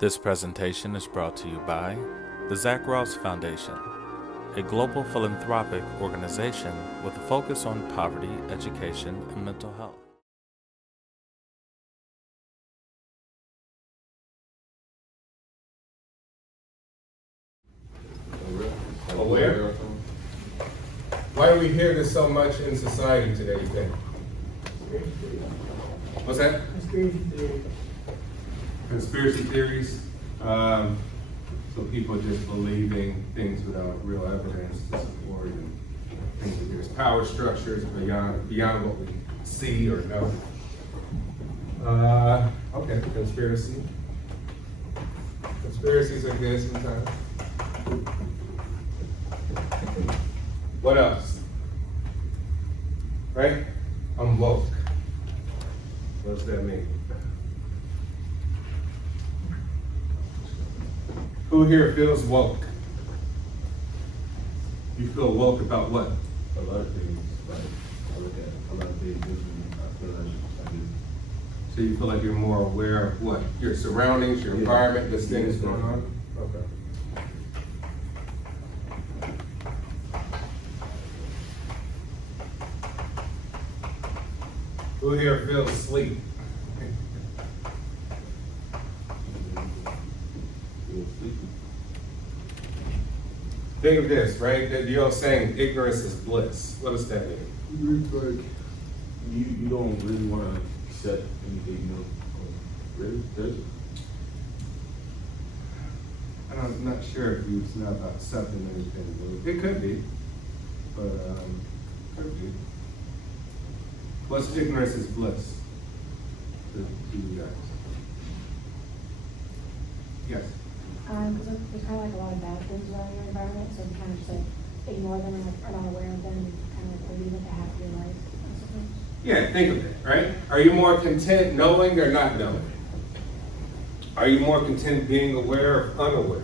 This presentation is brought to you by the Zach Ross Foundation, a global philanthropic organization with a focus on poverty, education, and mental health. Aware? Why do we hear this so much in society today, you think? What's that? Conspiracy theories. So people just believing things without real evidence to support, and things that there's power structures beyond what we see or know. Okay, conspiracy. Conspiracies are good sometimes. What else? Right? I'm woke. What does that mean? Who here feels woke? You feel woke about what? A lot of things, like I look at a lot of things differently. I feel like I do. So you feel like you're more aware of what? Your surroundings, your environment, there's things going on? Okay. Who here feels sleep? Feel sleepy. Think of this, right? That the old saying, ignorance is bliss. What does that mean? It's like you don't really want to accept anything new. Really? Does it? I'm not sure if it's not about accepting anything, but it could be. But could be. What's ignorance is bliss to you guys? Yes. Because there's kind of like a lot of bad things around your environment, so you kind of just like ignore them and like are not aware of them and kind of like believe it to half your life, I suppose. Yeah, think of it, right? Are you more content knowing or not knowing? Are you more content being aware or unaware?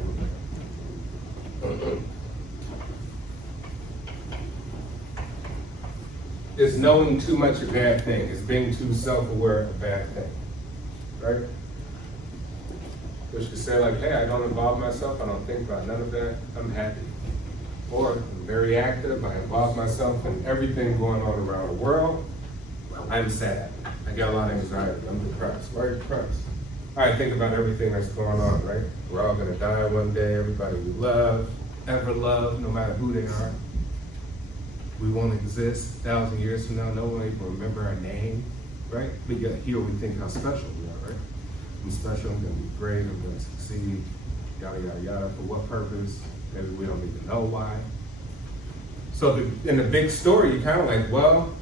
Is knowing too much a bad thing? Is being too self-aware a bad thing? Right? Which could say like, hey, I don't involve myself, I don't think about none of that, I'm happy. Or I'm very active, I involve myself in everything going on around the world, I'm sad. I got a lot of anxiety, I'm depressed. Why are you depressed? All right, think about everything that's going on, right? We're all gonna die one day, everybody we love, ever love, no matter who they are. We won't exist 1,000 years from now, no one will even remember our name, right? But yet here we think how special we are, right? I'm special, I'm gonna be great, I'm gonna succeed, yada, yada, yada. For what purpose? Maybe we don't even know why. So in the big story, you're kind of like, well,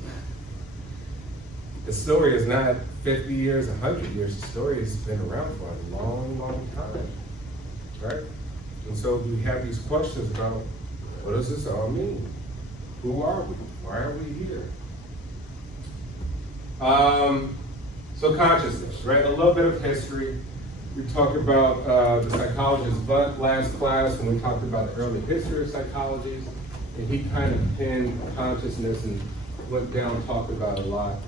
the story is not 50 years, 100 years. The story has been around for a long, long time, right? And so we have these questions about, what does this all mean? Who are we? Why are we here? So consciousness, right? A little bit of history. We talked about the psychologist Buck last class when we talked about the early history of psychology, and he kind of pinned consciousness and went down, talked about it a lot.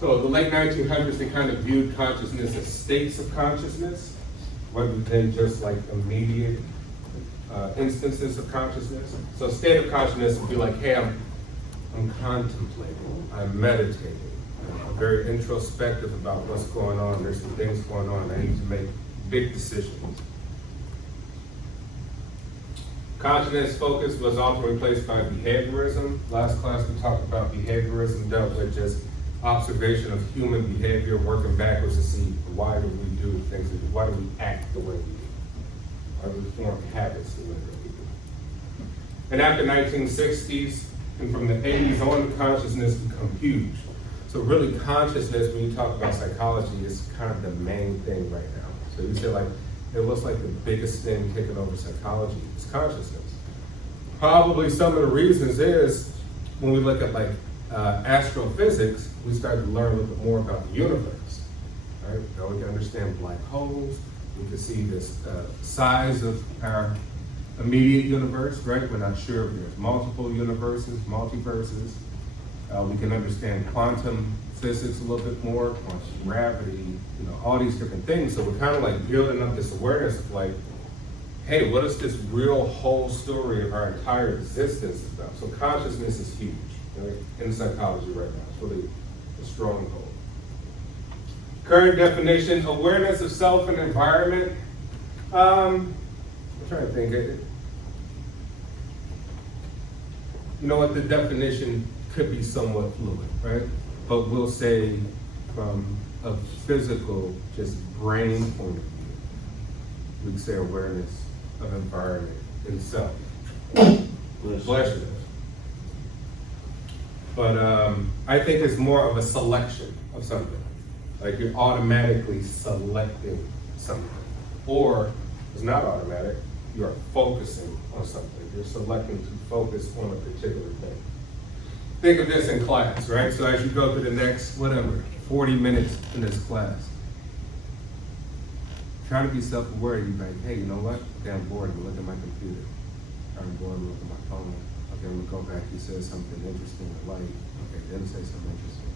So the late 1900s, they kind of viewed consciousness as states of consciousness, rather than just like immediate instances of consciousness. So a state of consciousness would be like, hey, I'm contemplating, I'm meditating, I'm very introspective about what's going on. There's some things going on. I need to make big decisions. Consciousness focus was often replaced by behaviorism. Last class we talked about behaviorism, dealt with just observation of human behavior, working backwards to see why do we do things, why do we act the way we do. Or we form habits the way that we do. And after 1960s, and from the 80s on, consciousness become huge. So really consciousness, when you talk about psychology, is kind of the main thing right now. So you say like, it looks like the biggest thing taking over psychology is consciousness. Probably some of the reasons is, when we look at like astrophysics, we start to learn a little bit more about the universe, right? Now we can understand black holes. We can see this size of our immediate universe, right? We're not sure if there's multiple universes, multiverses. We can understand quantum physics a little bit more, quantum gravity, all these different things. So we're kind of like building up this awareness of like, hey, what is this real whole story of our entire existence about? So consciousness is huge, right? In psychology right now. It's really a stronghold. Current definition, awareness of self and environment. I'm trying to think. You know what, the definition could be somewhat fluid, right? But we'll say from a physical, just brain point of view, we can say awareness of environment itself. Bless you. But I think it's more of a selection of something. Like you're automatically selecting something. Or it's not automatic, you are focusing on something. You're selecting to focus on a particular thing. Think of this in class, right? So as you go through the next, 40 minutes in this class, try to be self-aware. You're like, hey, you know what? Okay, I'm bored. I'm looking at my computer. I'm bored. I'm looking at my phone. Okay, I'm gonna go back. You said something interesting I like. Okay, then say something interesting.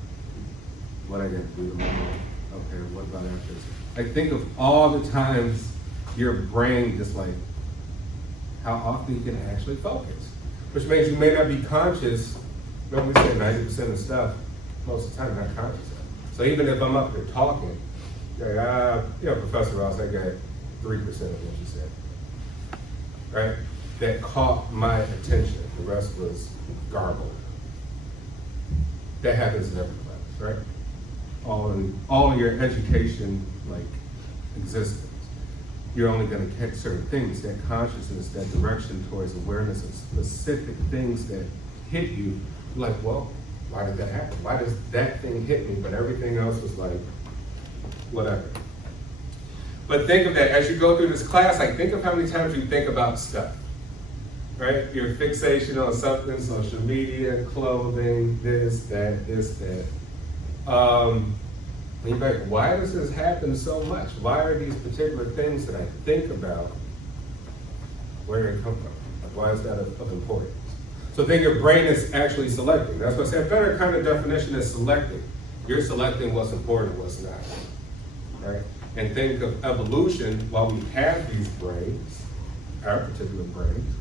What I gotta do tomorrow? Okay, what about after this? Like, think of all the times your brain just like, how often you can actually focus. Which means you may not be conscious. Remember we said 90% of stuff, most of the time, not conscious of. So even if I'm up there talking, Professor Ross, I got 3% of what you said, right? That caught my attention. The rest was garbled. That happens in every class, right? All in your education, like, existence. You're only going to catch certain things, that consciousness, that direction towards awareness of specific things that hit you. Like, well, why did that happen? Why does that thing hit me, but everything else was like, whatever. But think of that, as you go through this class, like think of how many times you think about stuff, right? Your fixation on something, social media, clothing, this, that. And you're like, why does this happen so much? Why are these particular things that I think about, where do they come from? Like, why is that of importance? So think your brain is actually selecting. That's what I said, a better kind of definition is selecting. You're selecting what's important, what's not, right? And think of evolution while we have these brains, our particular brains,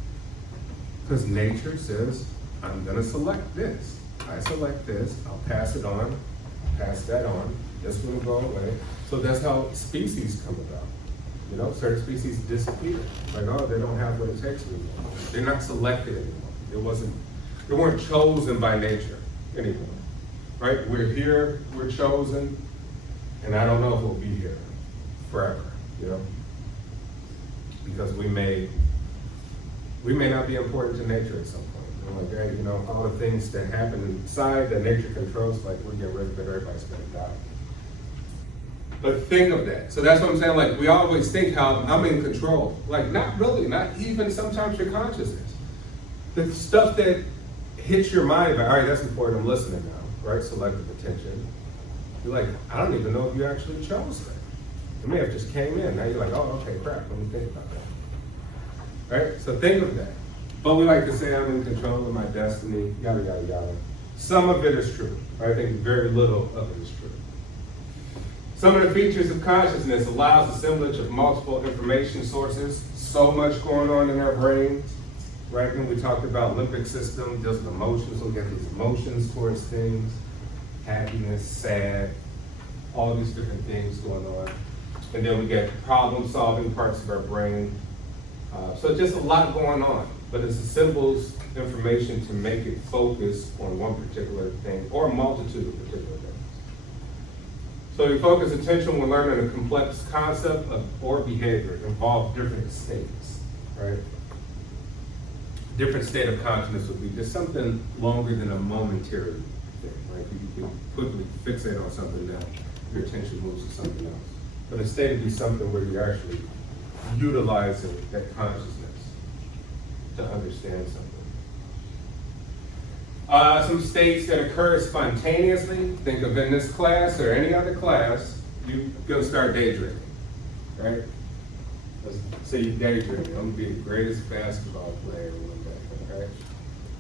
because nature says, I'm gonna select this. I select this, I'll pass it on, pass that on, this one will go away. So that's how species come about. Certain species disappear. Like, oh, they don't have what it takes anymore. They're not selected anymore. They weren't chosen by nature anymore, right? We're here, we're chosen, and I don't know if we'll be here forever, because we may not be important to nature at some point. Like, hey, all the things that happen inside that nature controls, like we get rid of it, everybody's gonna die. But think of that. So that's what I'm saying, like we always think how I'm in control. Like not really, not even sometimes your consciousness. The stuff that hits your mind, like, all right, that's important, I'm listening now, right? Selective attention. You're like, I don't even know if you actually chose that. It may have just came in. Now you're like, oh, okay, crap, let me think about that. Right? So think of that. But we like to say I'm in control of my destiny, yada, yada, yada. Some of it is true. I think very little of it is true. Some of the features of consciousness allows assemblage of multiple information sources. So much going on in our brains. Right? And we talked about limbic system, just emotions. So we get these emotions towards things. Happiness, sad, all these different things going on. And then we get problem-solving parts of our brain. So just a lot going on, but it assembles information to make it focus on one particular thing or a multitude of particular things. So your focus attention when learning a complex concept or behavior involve different states, right? Different state of consciousness would be just something longer than a momentary thing, right? You can quickly fixate on something, then your attention moves to something else. But a state would be something where you're actually utilizing that consciousness to understand something. Some states that occur spontaneously, think of in this class or any other class, you're gonna start daydreaming, right? Let's say you daydream, I'm gonna be the greatest basketball player one day, right?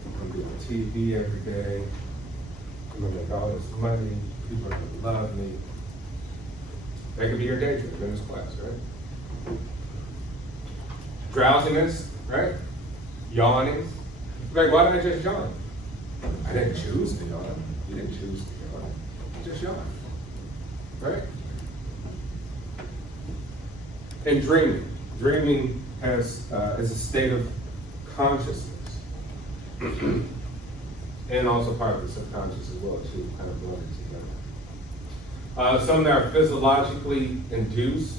I'm gonna be on TV every day, I'm gonna make all this money, People are gonna love me. That could be your day trip in this class, right? Drowsiness, right? Yawning. Like, why did I just yawn? I didn't choose to yawn. You didn't choose to yawn. You just yawn. Right? And dreaming. Dreaming is a state of consciousness. And also part of the subconscious as well, too, kind of blended together. Some that are physiologically induced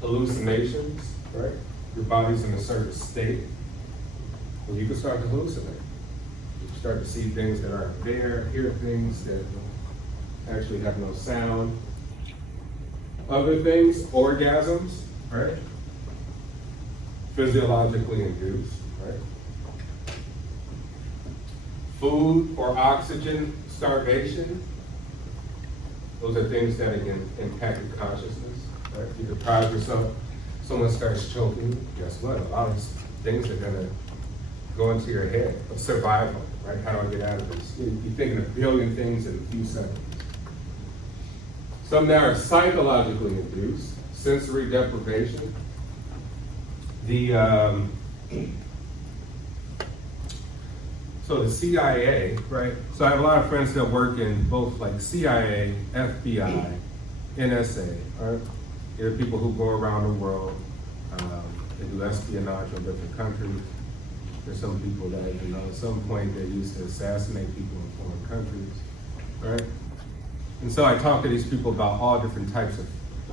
hallucinations, right? Your body's in a certain state. Well, you can start to hallucinate. You can start to see things that aren't there, hear things that actually have no sound. Other things, orgasms, right? Physiologically induced, right? Food or oxygen starvation. Those are things that again impact your consciousness, right? You deprive yourself, someone starts choking, guess what? A lot of things are gonna go into your head of survival, right? How do I get out of this? You're thinking a billion things in a few seconds. Some that are psychologically induced, sensory deprivation. So the CIA, right? So I have a lot of friends that work in both like CIA, FBI, NSA, right? There are people who go around the world, they do espionage in different countries. There's some people that, you know, at some point they used to assassinate people in foreign countries, right? And so I talk to these people about all different types of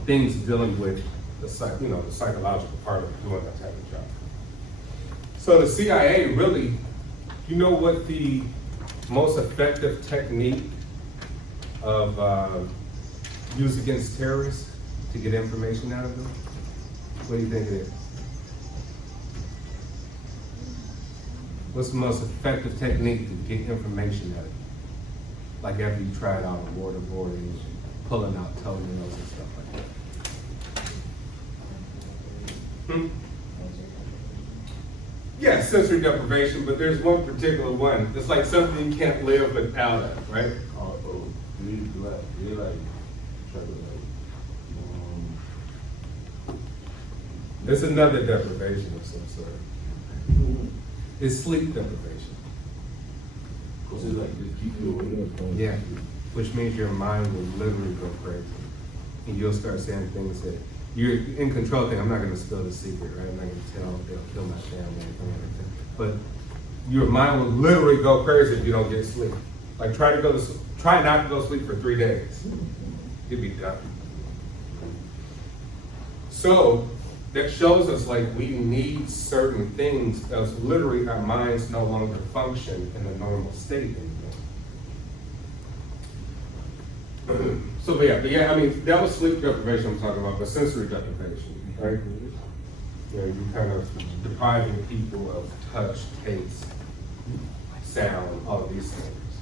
things dealing with the psychological part of doing that type of job. So the CIA really, you know what the most effective technique of used against terrorists to get information out of them? What do you think it is? What's the most effective technique to get information out of them? Like after you tried out on waterboarding, pulling out toenails and stuff like that. Yeah, sensory deprivation, but there's one particular one. It's like something you can't live without it, right? There's another deprivation of some sort. It's sleep deprivation. Cause it like just keep you awake. Yeah, which means your mind will literally go crazy. And you'll start saying things that you're in control thing. I'm not gonna spill the secret, right? I'm not gonna tell they'll kill my family, anything like that. But your mind will literally go crazy if you don't get sleep. Like try not to go to sleep for 3 days. You'll be done. So that shows us like we need certain things, else literally our minds no longer function in a normal state anymore. So yeah, I mean, that was sleep deprivation I'm talking about, but sensory deprivation, right? You know, you kind of depriving people of touch, taste, sound, all of these things.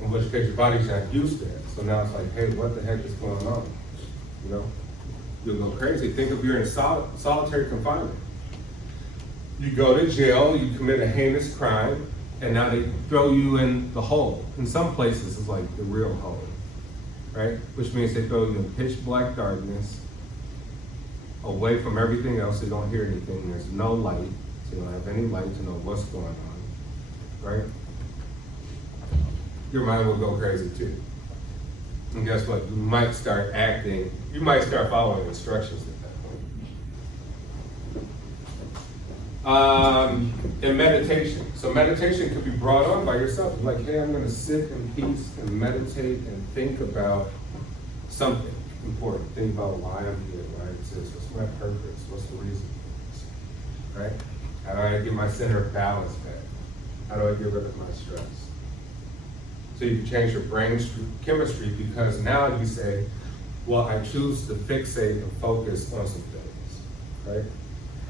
In which case your body's not used to it. So now it's like, hey, what the heck is going on? You know? You'll go crazy. Think of you're in solitary confinement. You go to jail, you commit a heinous crime, and now they throw you in the hole. In some places, it's like the real hole, right? Which means they throw you in pitch black darkness, away from everything else, so you don't hear anything. There's no light, so you don't have any light to know what's going on, right? Your mind will go crazy too. And guess what? You might start following instructions at that point. And meditation. So meditation could be brought on by yourself. Like, hey, I'm gonna sit in peace and meditate and think about something important. Think about why I'm here, why I exist, what's my purpose, what's the reason, right? How do I get my center of balance back? How do I get rid of my stress? So you can change your brain chemistry because now you say, well, I choose to fixate and focus on some things, right?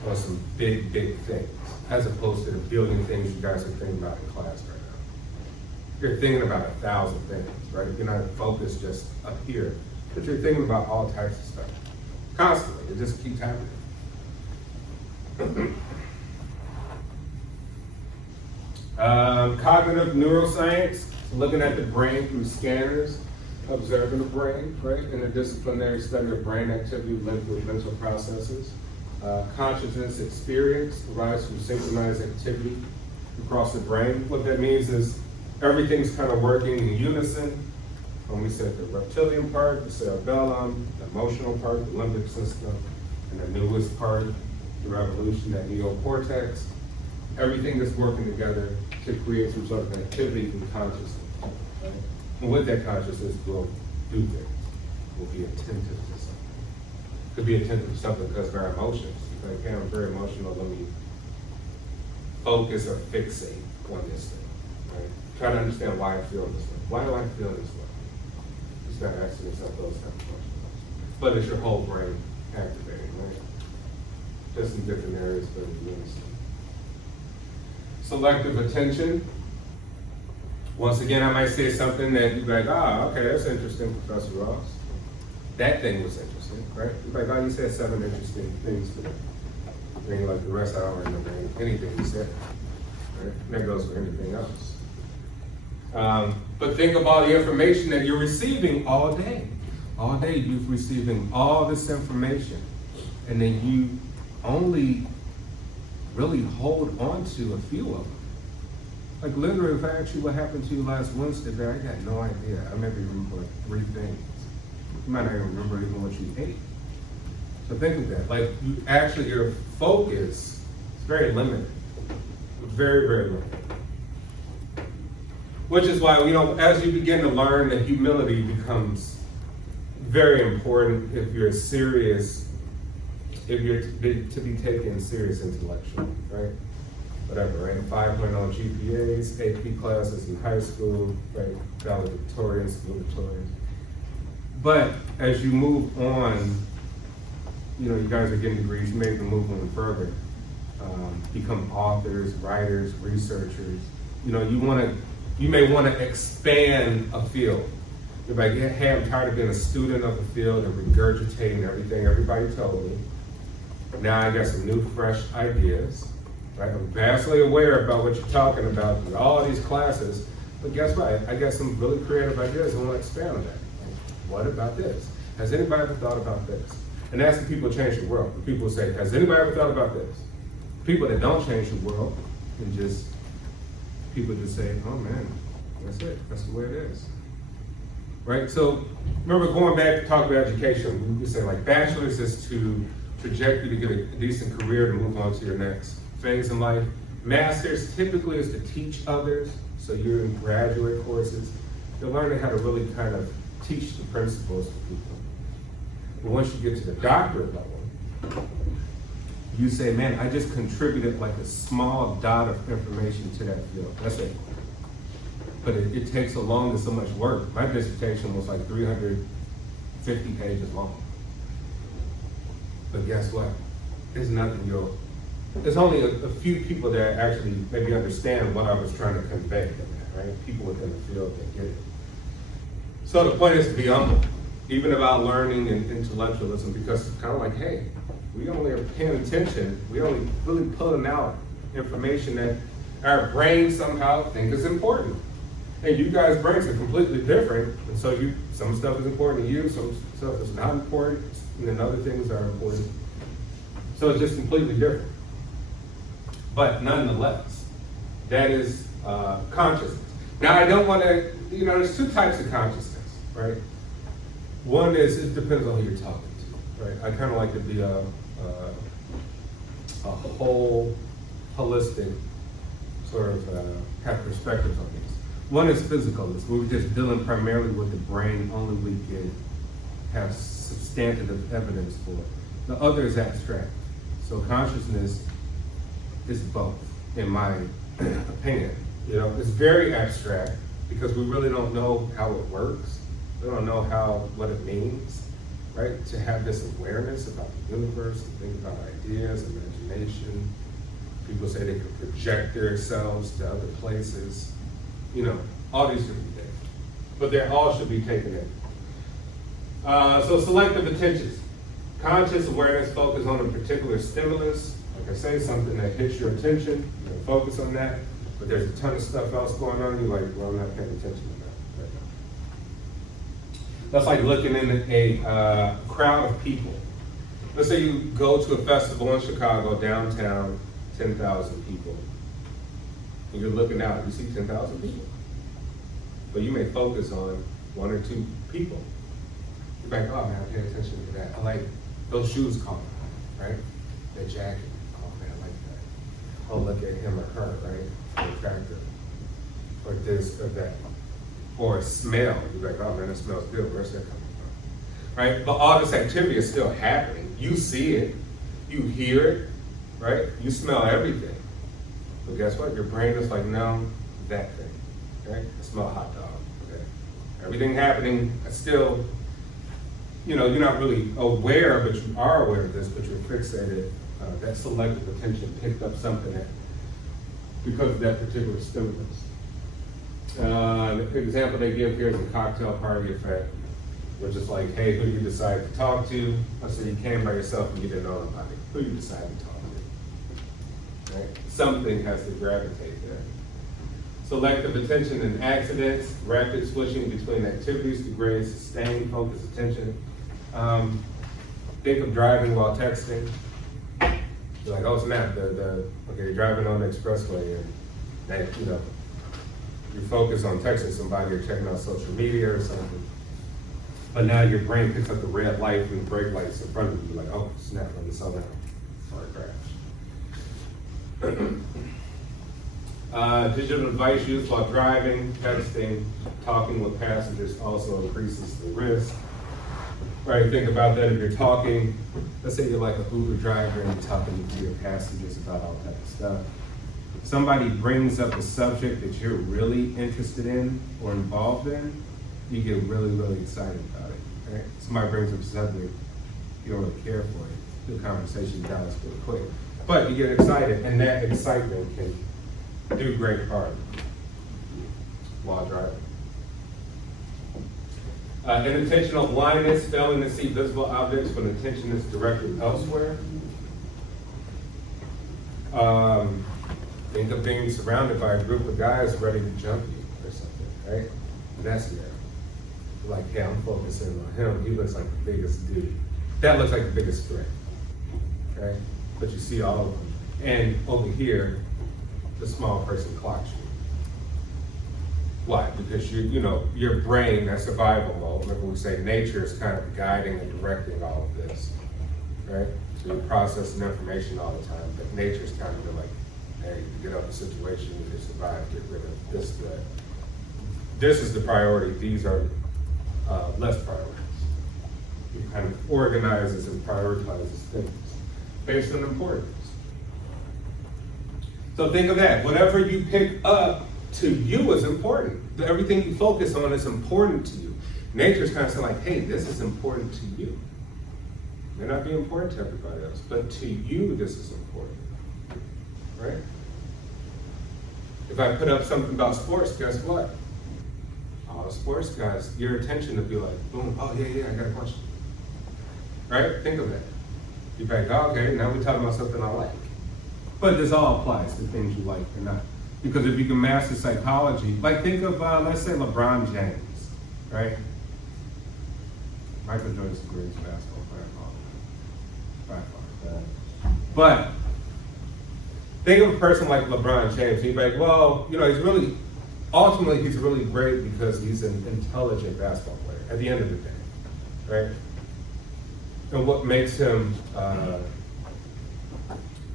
On some big, big things, as opposed to the billion things you guys are thinking about in class right now. You're thinking about 1,000 things, right? You're not focused just up here, but you're thinking about all types of stuff. Constantly, it just keeps happening. Cognitive neuroscience. looking at the brain through scanners, observing the brain, right? Interdisciplinary study of brain activity linked with mental processes. Consciousness experience arises from synchronized activity across the brain. What that means is everything's kind of working in unison. When we said the reptilian part, the cerebellum, the emotional part, the limbic system, and the newest part, the revolution, that neocortex, everything is working together to create some sort of activity in consciousness. Right? And with that consciousness, we'll do things. We'll be attentive to something. Could be attentive to something because of our emotions. Like, okay, I'm very emotional, let me focus or fixate on this thing. Right? Try to understand why I feel this way. Why do I feel this way? You start asking yourself those kind of questions. But it's your whole brain activating, right? Just in different areas, but in unison. Selective attention. Once again, I might say something that you'd be like, okay, that's interesting, Professor Ross. That thing was interesting, right? You're like, you said 7 interesting things today. I mean, like the rest of the hour in the brain, anything you said, right? And that goes for anything else. But think of all the information that you're receiving all day. All day you're receiving all this information, and then you only really hold on to a few of them. Like literally, if I asked you what happened to you last Wednesday, I got no idea. I maybe remember 3 things. You might not even remember even what you ate. So think of that. Like you actually, your focus is very limited. Very, very limited. Which is why, as you begin to learn that humility becomes very important if you're serious, if you're to be taken serious intellectually, right? Whatever, right? 5.0 GPAs, AP classes in high school, right? Valedictorians, salutatorians. But as you move on, you guys are getting degrees, you may even move on further, become authors, writers, researchers. You may want to expand a field. You're like, hey, I'm tired of being a student of the field and regurgitating everything everybody told me. Now I got some new, fresh ideas. Right? I'm vastly aware about what you're talking about in all these classes, but guess what? I got some really creative ideas and I want to expand on that. What about this? Has anybody ever thought about this? And that's the people who change the world. The people who say, has anybody ever thought about this? People that don't change the world, and people just say, oh man, that's it. That's the way it is. Right? So remember going back to talk about education, we say like bachelor's is to traject you to get a decent career to move on to your next phase in life. Master's typically is to teach others. So you're in graduate courses. You're learning how to really kind of teach the principles to people. But once you get to the doctorate level, you say, man, I just contributed like a small dot of information to that field. That's it. But it takes so long and so much work. My dissertation was like 350 pages long. But guess what? There's there's only a few people that actually maybe understand what I was trying to convey, right? People within the field that get it. So the point is to be humble, even about learning and intellectualism, because it's kind of like, hey, we only are paying attention, we only really pulling out information that our brains somehow think is important. And you guys' brains are completely different, and so some stuff is important to you, some stuff is not important, and then other things are important. So it's just completely different. But nonetheless, that is consciousness. Now I don't want to, there's 2 types of consciousness, right? One is, it depends on who you're talking to, right? I kind of like to be a whole, holistic sort of have perspectives on these. One is physicalist. We're just dealing primarily with the brain, only we can have substantive evidence for it. The other is abstract. So consciousness is both, in my opinion. It's very abstract because we really don't know how it works. We don't know what it means, right? To have this awareness about the universe and think about ideas, imagination. People say they can project themselves to other places. All these different things. But they all should be taken in. So selective attention. Conscious awareness focus on a particular stimulus. Like I say, something that hits your attention, focus on that. but there's a ton of stuff else going on, you're like, well, I'm not paying attention to that right now. That's like looking in a crowd of people. Let's say you go to a festival in Chicago, downtown, 10,000 people. And you're looking out, you see 10,000 people. But you may focus on 1 or 2 people. You're like, oh man, I pay attention to that. I like those shoes caught my eye, right? That jacket, oh man, I like that. Oh, look at him or her, right? Attractive. Or this or that. Or a smell, you're like, oh man, it smells good, where's that coming from? Right? But all this activity is still happening. You see it, you hear it, right? You smell everything. But guess what? Your brain is like, no, that thing, okay? I smell a hot dog, okay? Everything happening, still, you're not really aware, but you are aware of this, but you're fixated. That selective attention picked up something because of that particular stimulus. The example they give here is the cocktail party effect, which is like, hey, who do you decide to talk to? Let's say you came by yourself and you didn't know nobody. Who do you decide to talk to? Right? Something has to gravitate there. Selective attention in accidents, rapid switching between activities degrades sustained focus attention. Think of driving while texting. You're like, oh snap, okay, you're driving on the expressway and you focus on texting somebody or checking out social media or something. But now your brain picks up the red light and the brake lights in front of you. You're like, oh snap, let me slow down before I crash. Digital device use while driving, texting, talking with passengers also increases the risk. Right, think about that if you're talking, let's say you're like an Uber driver and you're talking to your passengers about all type of stuff. If somebody brings up a subject that you're really interested in or involved in, you get really, really excited about it. Right? Somebody brings up a subject you don't really care for it. The conversation dies pretty quick. But you get excited, and that excitement can do great harm while driving. Unintentional blindness, failing to see visible objects when attention is directed elsewhere. Think of being surrounded by a group of guys ready to jump you or something, right? And that's scary. Like, hey, I'm focusing on him. He looks like the biggest dude. That looks like the biggest threat, right? But you see all of them. And over here, the small person clocks you. Why? Because your brain, that survival mode, remember we say nature is kind of guiding and directing all of this, right? So you're processing information all the time, but nature's kind of been like, hey, you get up a situation, you can survive, get rid of this threat. This is the priority, these are less priorities. It kind of organizes and prioritizes things based on importance. So think of that, whatever you pick up to you is important. Everything you focus on is important to you. Nature's kind of saying like, hey, this is important to you. It may not be important to everybody else, but to you, this is important, right? If I put up something about sports, guess what? All the sports guys, your attention would be like, boom, oh yeah, I got a question. Right? Think of that. You're like, oh, okay, now we're talking about something I like. But this all applies to things you like or not. Because if you can master psychology, like think of, let's say LeBron James, right? Michael Jordan's the greatest basketball player of all time, by far. But think of a person like LeBron James, and you're like, well, ultimately he's really great because he's an intelligent basketball player at the end of the day, right? And what makes him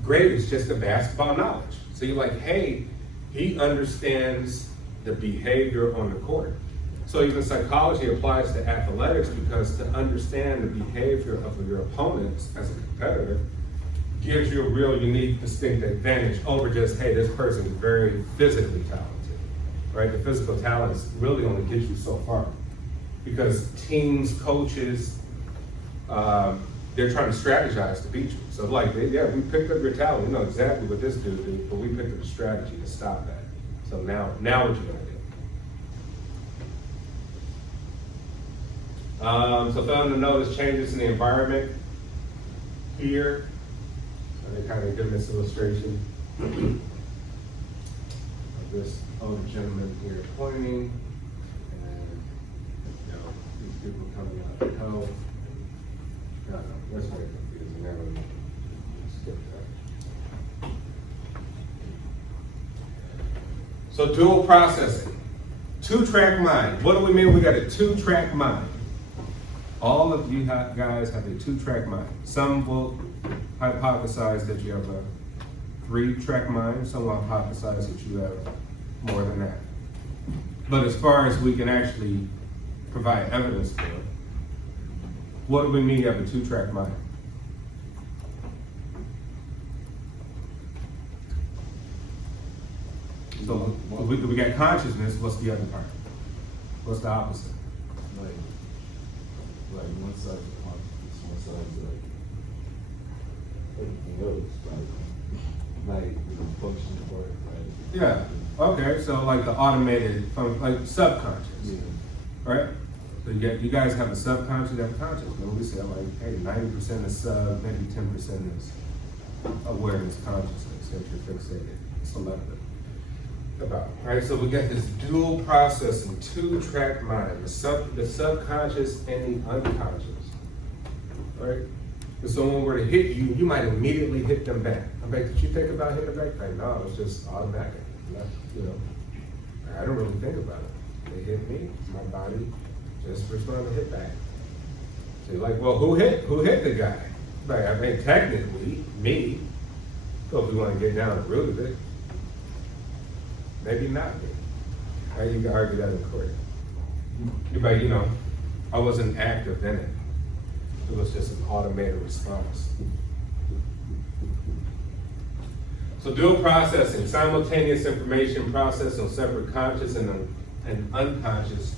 great is just the basketball knowledge. So you're like, hey, he understands the behavior on the court. So even psychology applies to athletics because to understand the behavior of your opponents as a competitor gives you a real unique, distinct advantage over just, hey, this person is very physically talented, right? The physical talents really only get you so far because teams, coaches, they're trying to strategize to beat you. So like, we picked up your talent. We know exactly what this dude did, but we picked up a strategy to stop that. So now what you gonna do? So failing to notice changes in the environment here. So they kind of give this illustration. this older gentleman here pointing, and, these people coming out to help. No, that's very confusing. Never mind. Skip that. So dual processing, two-track mind. What do we mean we got a two-track mind? All of you guys have a two-track mind. Some will hypothesize that you have a three-track mind. Some will hypothesize that you have more than that. But as far as we can actually provide evidence for it, what do we mean you have a two-track mind? So we got consciousness. What's the other part? What's the opposite? Like one side is consciousness, one side is everything else, like the functional part, right? Yeah. Okay. So like the automated, like subconscious, Yeah. right? So you guys have a subconscious, you have a conscious. When we say like, hey, 90% is sub, maybe 10% is awareness, consciousness that you're fixated, selective about. Right. So we got this dual processing, two-track mind, the subconscious and the unconscious. Right. If someone were to hit you, you might immediately hit them back. I'm like, did you think about hitting back? Like, no, it's just automatic. I don't really think about it. They hit me, my body just responded to hit back. So you're like, well, who hit the guy? Like, I mean, technically, me. So if we want to get down to the root of it, maybe not me. How you can argue that in court? But I wasn't active in it. It was just an automated response. So dual processing, simultaneous information processed on separate conscious and unconscious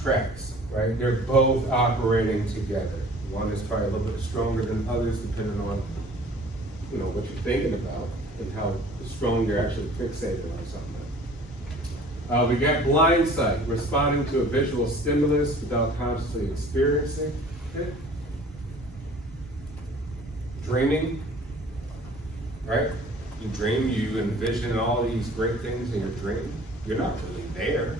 tracks, right? They're both operating together. One is probably a little bit stronger than others, depending on what you're thinking about and how strong you're actually fixated on something. We got blind sight, responding to a visual stimulus without consciously experiencing it. Dreaming, right? You dream, you envision all these great things in your dream. You're not really there.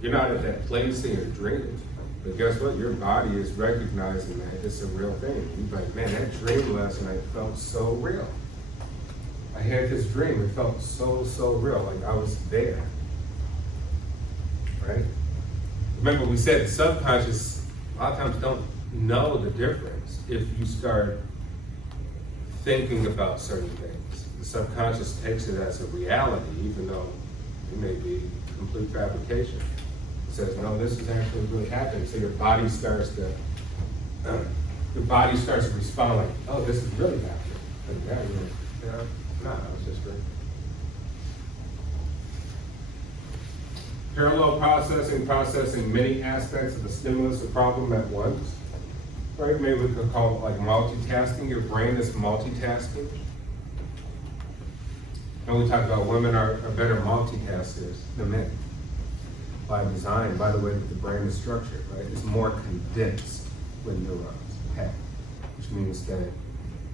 You're not at that place in your dream. But guess what? Your body is recognizing that it's a real thing. You're like, man, that dream last night felt so real. I had this dream. It felt so real, like I was there. Right? Remember, we said the subconscious a lot of times don't know the difference if you start thinking about certain things. The subconscious takes it as a reality, even though it may be complete fabrication. It says, no, this is actually really happening. So your body starts to respond like, oh, this is really happening. Like, yeah, no, it was just great. Parallel processing many aspects of a stimulus or problem at once. Right? Maybe we could call it like multitasking. Your brain is multitasking. And we talk about women are better multitaskers than men. By design, by the way that the brain is structured, right? It's more condensed with neurons have, which means that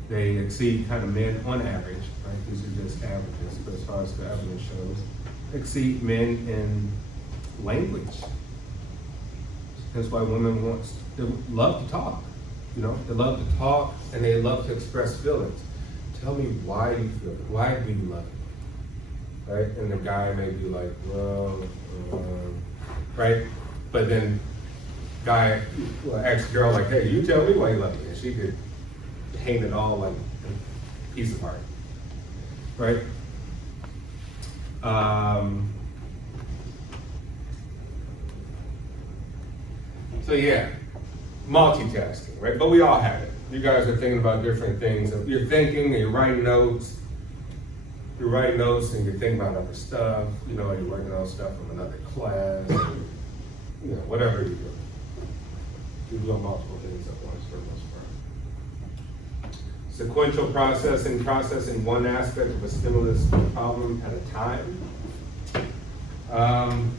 they exceed kind of men on average, right? These are just averages, but as far as the evidence shows, exceed men in language. That's why women they love to talk. They love to talk and they love to express feelings. Tell me why you feel it. Why do you love it? Right? And the guy may be like, well, right? But then guy will ask the girl like, hey, you tell me why you love me. And she could paint it all like a piece of art. Right? So yeah, multitasking, right? But we all have it. You guys are thinking about different things. You're thinking and you're writing notes. You're writing notes and you're thinking about other stuff. You're working on stuff from another class. Whatever you do. You do multiple things at once for the most part. Sequential processing one aspect of a stimulus problem at a time.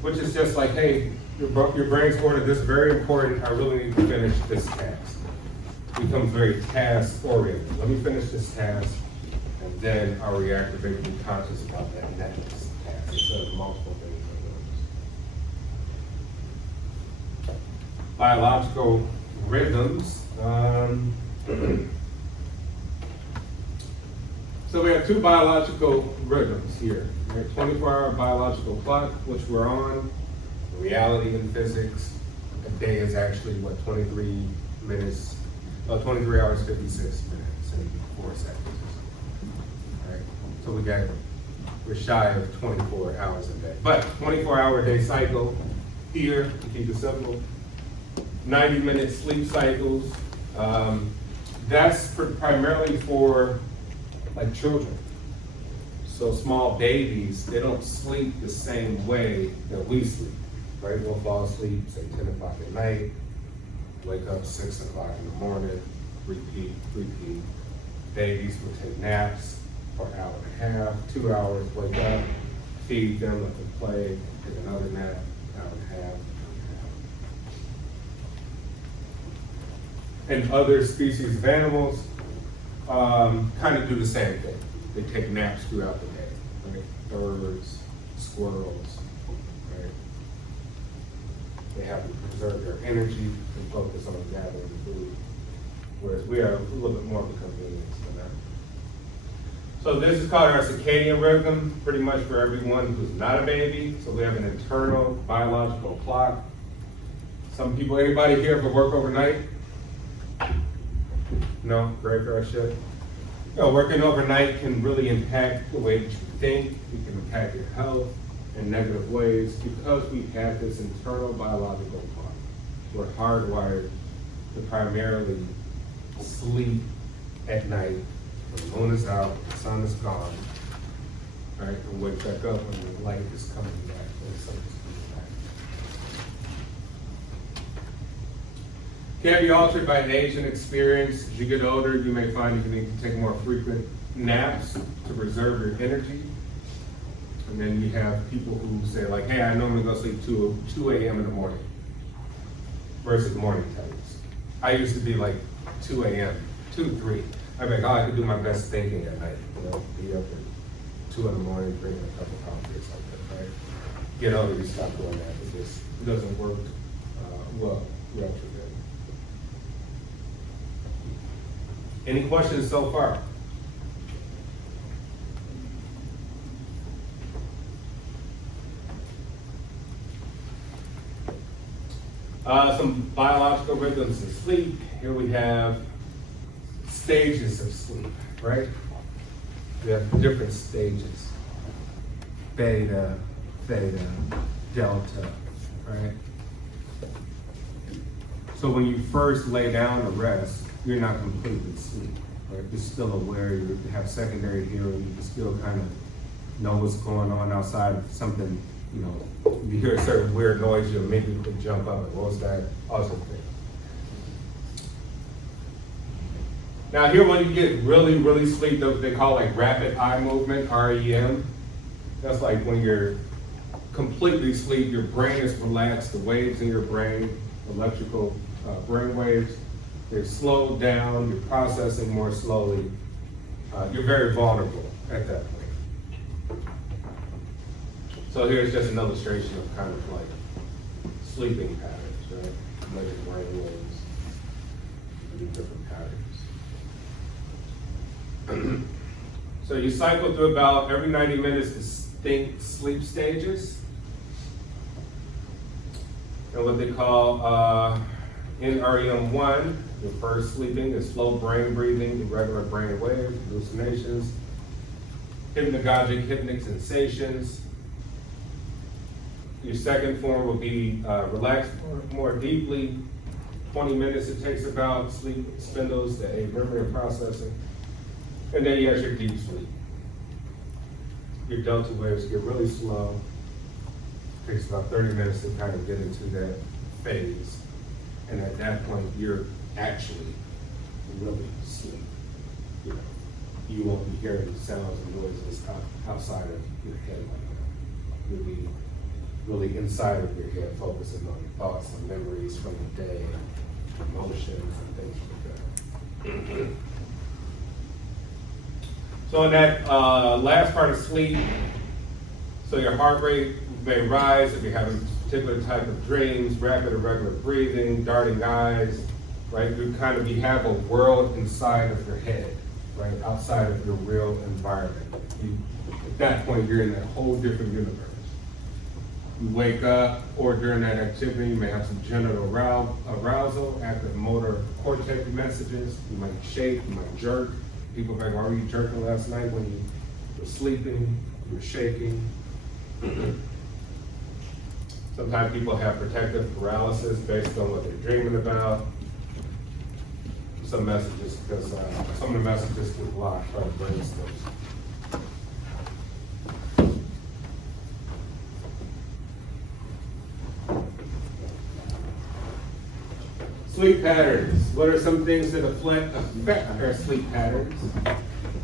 Which is just like, hey, your brain's ordered this very important, I really need to finish this task. It becomes very task oriented. Let me finish this task, and then I'll reactivate and be conscious about that next task. instead of multiple things at once. Biological rhythms. So we have two biological rhythms here. We have 24-hour biological clock, which we're on. In reality in physics, a day is actually, 23 hours, 56 minutes and 4 seconds or something. All right? So we're shy of 24 hours a day. But 24-hour day cycle here, to keep it simple, 90-minute sleep cycles. That's primarily for like children. So small babies, they don't sleep the same way that we sleep, right? We'll fall asleep, say 10 o'clock at night, wake up 6 o'clock in the morning, repeat. Babies will take naps for an hour and a half, 2 hours, wake up, feed them, let them play, take another nap, hour and a half. And other species of animals kind of do the same thing. They take naps throughout the day, right? Birds, squirrels, right? They have to preserve their energy and focus on gathering food, whereas we are a little bit more of a convenience than that. So this is called our circadian rhythm, pretty much for everyone who's not a baby. So we have an internal biological clock. Some people, anybody here ever work overnight? No, graveyard shift. Working overnight can really impact the way that you think. It can impact your health in negative ways because we have this internal biological clock. We're hardwired to primarily sleep at night when the moon is out, the sun is gone, right? And wake back up when the light is coming back, when the sun is coming back. Can be altered by age and experience. As you get older, you may find you need to take more frequent naps to preserve your energy. And then you have people who say like, hey, I normally go sleep 2 a.m. in the morning versus morning times. I used to be like 2 a.m., 2, 3. I'm like, I could do my best thinking at night. Be up at 2 in the morning, drinking a cup of coffee or something, right? Get older, you stop doing that. It doesn't work well throughout your day. Any questions so far? Some biological rhythms of sleep. Here we have stages of sleep, right? We have different stages. Beta, theta, delta, right? So when you first lay down to rest, you're not completely asleep, right? You're still aware, you have secondary hearing, you can still kind of know what's going on outside of something, you hear a certain weird noise, you immediately jump up and what's that? Awesome thing. Now here when you get really, really sleep, they call like rapid eye movement, REM. That's like when you're completely asleep, your brain is relaxed, the waves in your brain, electrical brain waves, they're slowed down, you're processing more slowly. You're very vulnerable at that point. So here's just an illustration of kind of like sleeping patterns, right? Measured brain waves, different patterns. So you cycle through about every 90 minutes distinct sleep stages. And what they call NREM1, your first sleeping is slow brain breathing, irregular brain waves, hallucinations, hypnagogic hypnic sensations. Your second form will be relaxed more deeply. 20 minutes it takes about sleep spindles, the memory and processing. And then you have your deep sleep. Your delta waves get really slow. It takes about 30 minutes to kind of get into that phase. And at that point, you're actually really asleep. You won't be hearing sounds and noises outside of your head like that. You'll be really inside of your head, focusing on your thoughts and memories from the day, emotions and things like that. So in that last part of sleep, So your heart rate may rise if you're having a particular type of dreams, rapid irregular breathing, darting eyes, right? You kind of, you have a world inside of your head, right? Outside of your real environment. At that point, you're in a whole different universe. You wake up, or during that activity, you may have some genital arousal, active motor cortex messages. You might shake, you might jerk. People are like, why were you jerking last night when you were sleeping? You were shaking. Sometimes people have protective paralysis based on what they're dreaming about. Some messages, because some of the messages get blocked by the brainstem. Sleep patterns. What are some things that affect our sleep patterns?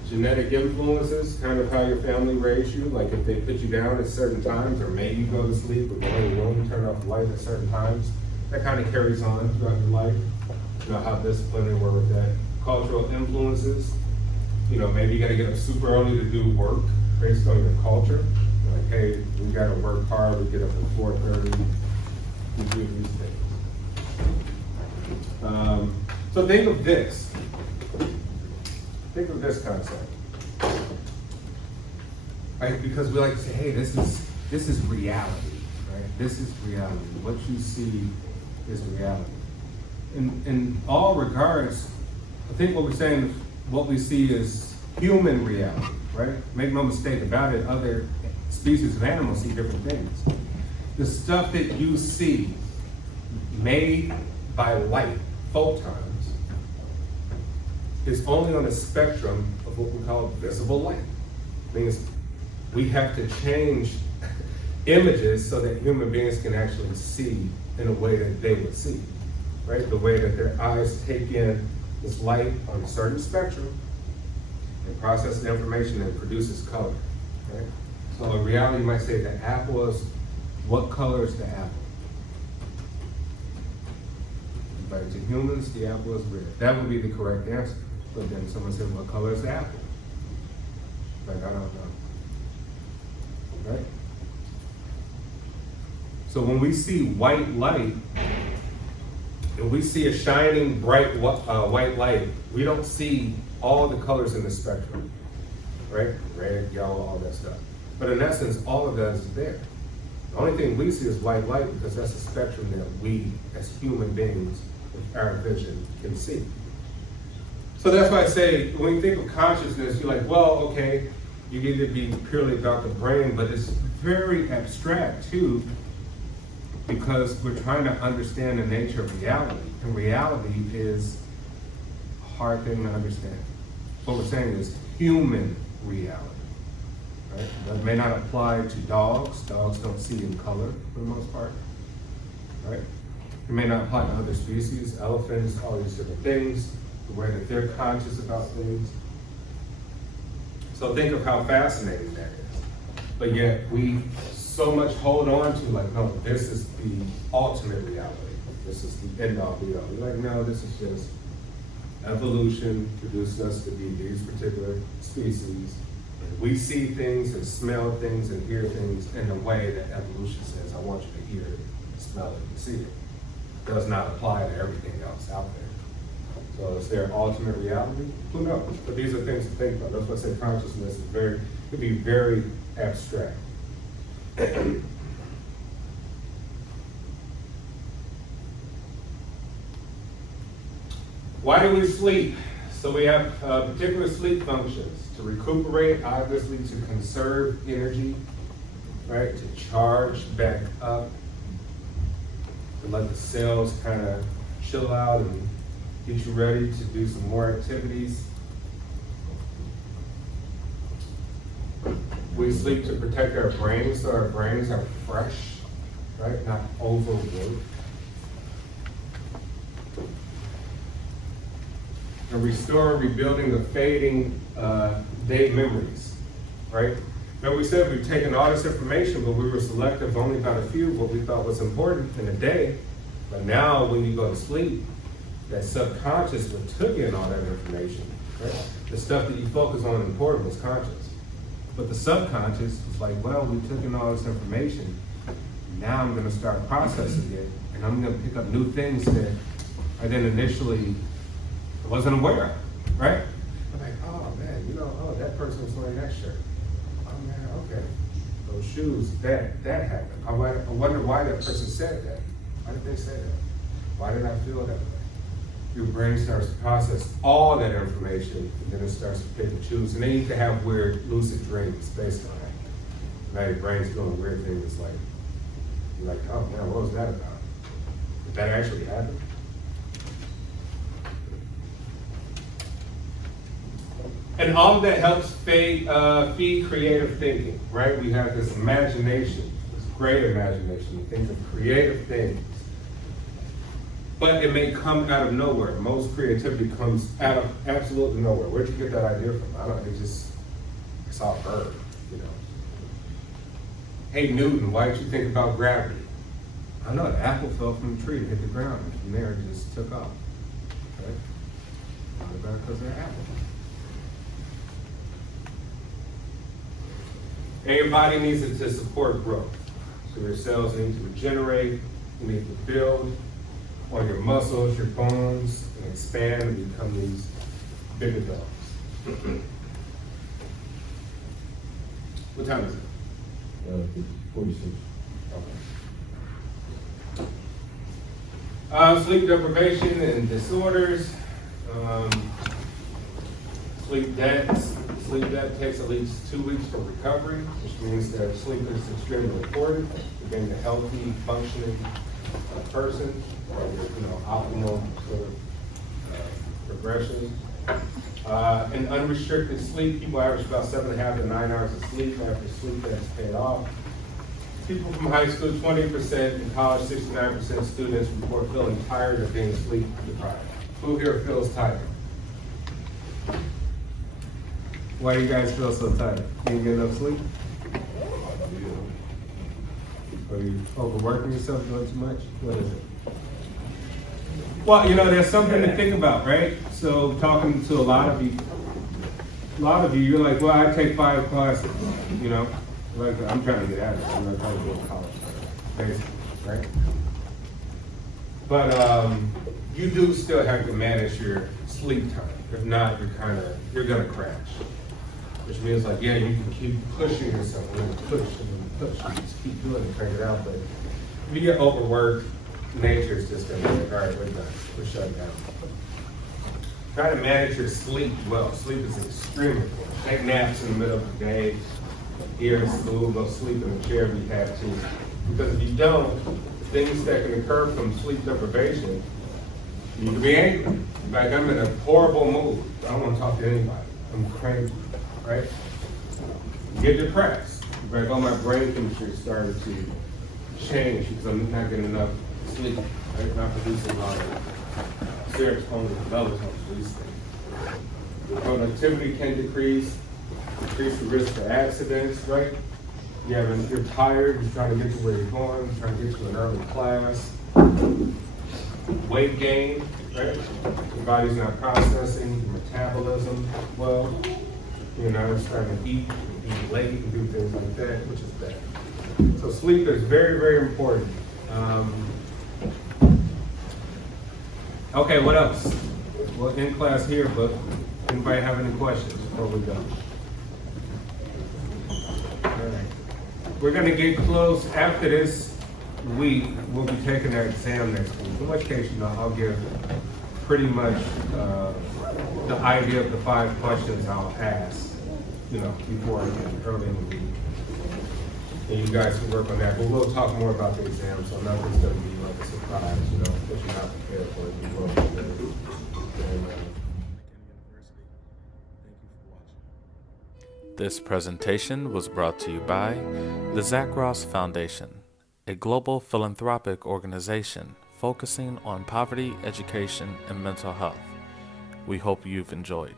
Genetic influences, kind of how your family raised you, like if they put you down at certain times or made you go to sleep or go in the room, turn off the light at certain times. That kind of carries on throughout your life. You know, how disciplined they were with that. Cultural influences. You know, maybe you got to get up super early to do work based on your culture. Like, hey, we got to work hard. We get up at 4:30. We do these things. So think of this. Think of this concept. Right? Because we like to say, hey, this is reality, right? This is reality. What you see is reality. In all regards, I think what we're saying, what we see is human reality, right? Make no mistake about it, other species of animals see different things. The stuff that you see made by light, photons, is only on the spectrum of what we call visible light. Means we have to change images so that human beings can actually see in a way that they would see, right? The way that their eyes take in this light on a certain spectrum and process the information and produces color, right? So in reality, you might say the apple is, what color is the apple? But to humans, the apple is red. That would be the correct answer. But then someone said, what color is the apple? Like, I don't know. Right? So when we see white light, and we see a shining, bright white light, we don't see all the colors in the spectrum. Right? Red, yellow, all that stuff. But in essence, all of that is there. The only thing we see is white light because that's the spectrum that we, as human beings, with our vision, can see. So that's why I say, when you think of consciousness, you're like, well, okay, you need to be purely about the brain, but it's very abstract too, because we're trying to understand the nature of reality. And reality is a hard thing to understand. What we're saying is human reality. Right? That may not apply to dogs. Dogs don't see in color for the most part. Right? It may not apply to other species, elephants, all these different things, the way that they're conscious about things. So think of how fascinating that is. But yet we so much hold on to like, no, this is the ultimate reality. This is the end all be all. We're like, no, this is just evolution produced us to be these particular species. And we see things and smell things and hear things in the way that evolution says, I want you to hear it, smell it, and see it. It does not apply to everything else out there. So is there ultimate reality? Who knows? But these are things to think about. That's why I say consciousness is could be very abstract. Why do we sleep? So we have particular sleep functions: to recuperate, obviously, to conserve energy, right? To charge back up, to let the cells kind of chill out and get you ready to do some more activities. We sleep to protect our brains, so our brains are fresh, right? Not overworked. And restore, rebuilding the fading day memories, right? Now we said we've taken all this information, but we were selective only about a few, what we thought was important in a day. But now when you go to sleep, that subconscious what took in all that information, right? The stuff that you focus on important was conscious. But the subconscious was like, well, we took in all this information. Now I'm gonna start processing it, and I'm gonna pick up new things that I didn't initially wasn't aware of, right? I'm like, oh man, oh, that person was wearing that shirt. Oh man, okay. Those shoes, that happened. I wonder why that person said that. Why did they say that? Why did I feel that way? Your brain starts to process all that information, and then it starts to pick and choose. And then you can have weird lucid dreams based on that. Now your brain's doing weird things like, you're like, oh man, what was that about? Did that actually happen? And all of that helps feed creative thinking, right? We have this imagination, this great imagination. We think of creative things. But it may come out of nowhere. Most creativity comes out of absolutely nowhere. Where'd you get that idea from? I don't know, it's all bird, Hey Newton, why did you think about gravity? I don't know, the apple fell from the tree to hit the ground, and from there it just took off. Right? All about because they're apples. And your body needs it to support growth. So your cells need to regenerate, you need to build on your muscles, your bones, and expand and become these bigger dogs. What time is it? 46. Okay. Sleep deprivation and disorders. Sleep debt takes at least 2 weeks for recovery, which means that sleep is extremely important to being a healthy, functioning person, or optimal sort of progression. In unrestricted sleep, people average about 7.5 to 9 hours of sleep after sleep that's paid off. People from high school, 20%, in college, 69% students report feeling tired or being sleep deprived. Who here feels tired? Why do you guys feel so tired? You didn't get enough sleep? Are you overworking yourself, doing too much? What is it? Well, there's something to think about, right? So talking to a lot of you, you're like, well, I take 5 classes, like I'm trying to get out of it. I'm not trying to go to college, basically, right? But you do still have to manage your sleep time. If not, you're gonna crash. Which means you can keep pushing yourself, and push, just keep doing it, crank it out. But if you get overworked, nature's just gonna be like, all right, we're done, we're shutting down. Try to manage your sleep well. Sleep is extremely important. Take naps in the middle of the day, here in school, go sleep in a chair if you have to. Because if you don't, things that can occur from sleep deprivation, you can be angry. Like I'm in a horrible mood. I don't want to talk to anybody. I'm crazy, right? You get depressed. Like, oh, my brain chemistry started to change because I'm not getting enough sleep. Right? Not producing a lot of serotonin and melatonin, these things. Productivity can decrease the risk for accidents, right? You're tired, you're trying to get to where you're going, you're trying to get to an early class. Weight gain, right? Your body's not processing your metabolism well. You're starting to eat late and do things like that, which is bad. So sleep is very, very important. Okay, what else? Well, in class here, but anybody have any questions before we go? All right. We're gonna get close after this week. We'll be taking our exam next week. In which case, I'll give pretty much the idea of the 5 questions I'll ask, before I get early in the week. And you guys can work on that. But we'll talk more about the exam, so nothing's gonna be like a surprise, that you're not prepared for it. You will be prepared. This presentation was brought to you by the Zach Ross Foundation, a global philanthropic organization focusing on poverty, education, and mental health. We hope you've enjoyed.